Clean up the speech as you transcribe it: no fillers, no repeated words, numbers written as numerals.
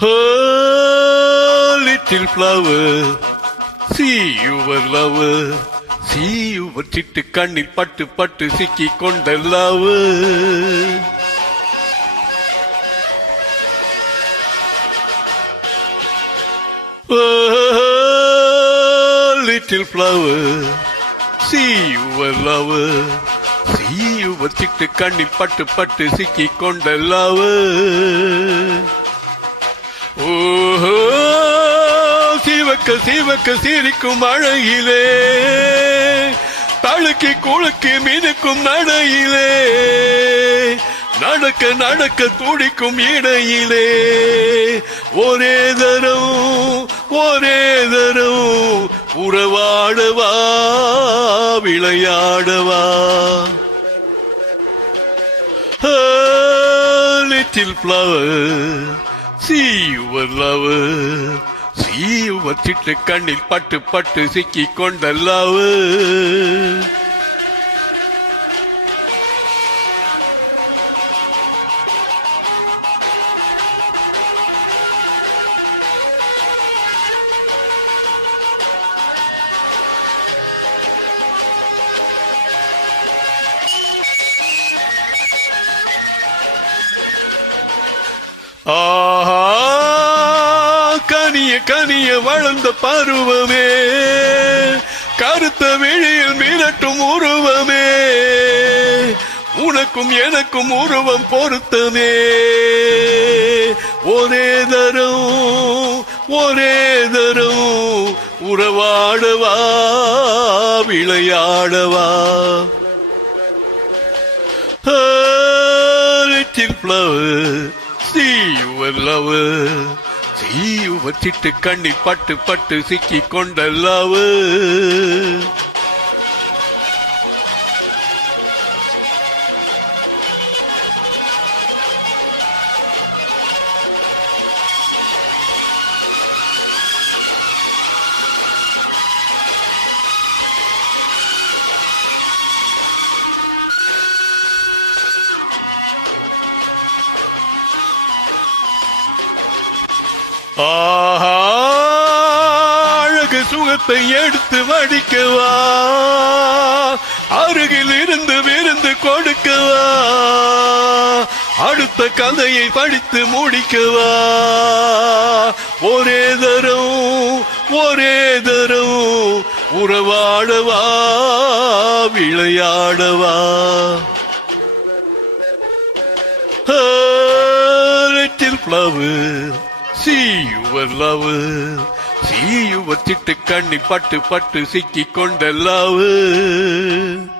Oh, little flower, see your lover, see your சிட்டு கண்ணில் பட்டு பட்டு சிக்கி கொண்ட lover. Oh, little flower, see your lover, see your சிட்டு கண்ணில் பட்டு பட்டு சிக்கி கொண்ட lover. ஓஹோ சிவக்க சிவக்க சிரிக்கும் அழகிலே தழுக்கி குழுக்கி மினுக்கும் நடையிலே நடக்க நடக்க துடிக்கும் இடையிலே ஒரே தரம் உறவாடவா விளையாடவா. Little flower, see your lover, see your சிட்டு கண்ணில் பட்டு பட்டு சிக்கி கொண்ட lover. ஆஹா கனிய கனிய வளர்ந்த பருவமே கருத்த விழியில் மிரட்டும் உருவமே உனக்கும் எனக்கும் உருவம் பொருத்தமே ஒரே தரம் உறவாடவா விளையாடவா. Little flower, see your lover, see your சிட்டு கண்ணில் பட்டு பட்டு சிக்கி கொண்ட lover. ஆஹா அழகு சுகத்தை எடுத்து வடிக்கவா அருகில் இருந்து விருந்து கொடுக்கவா அடுத்த கதையை படித்து முடிக்கவா ஒரே தரம் உறவாடவா விளையாடவா. Little flower, see your lover, see your சிட்டு கண்ணில் பட்டு பட்டு சிக்கி கொண்ட lover.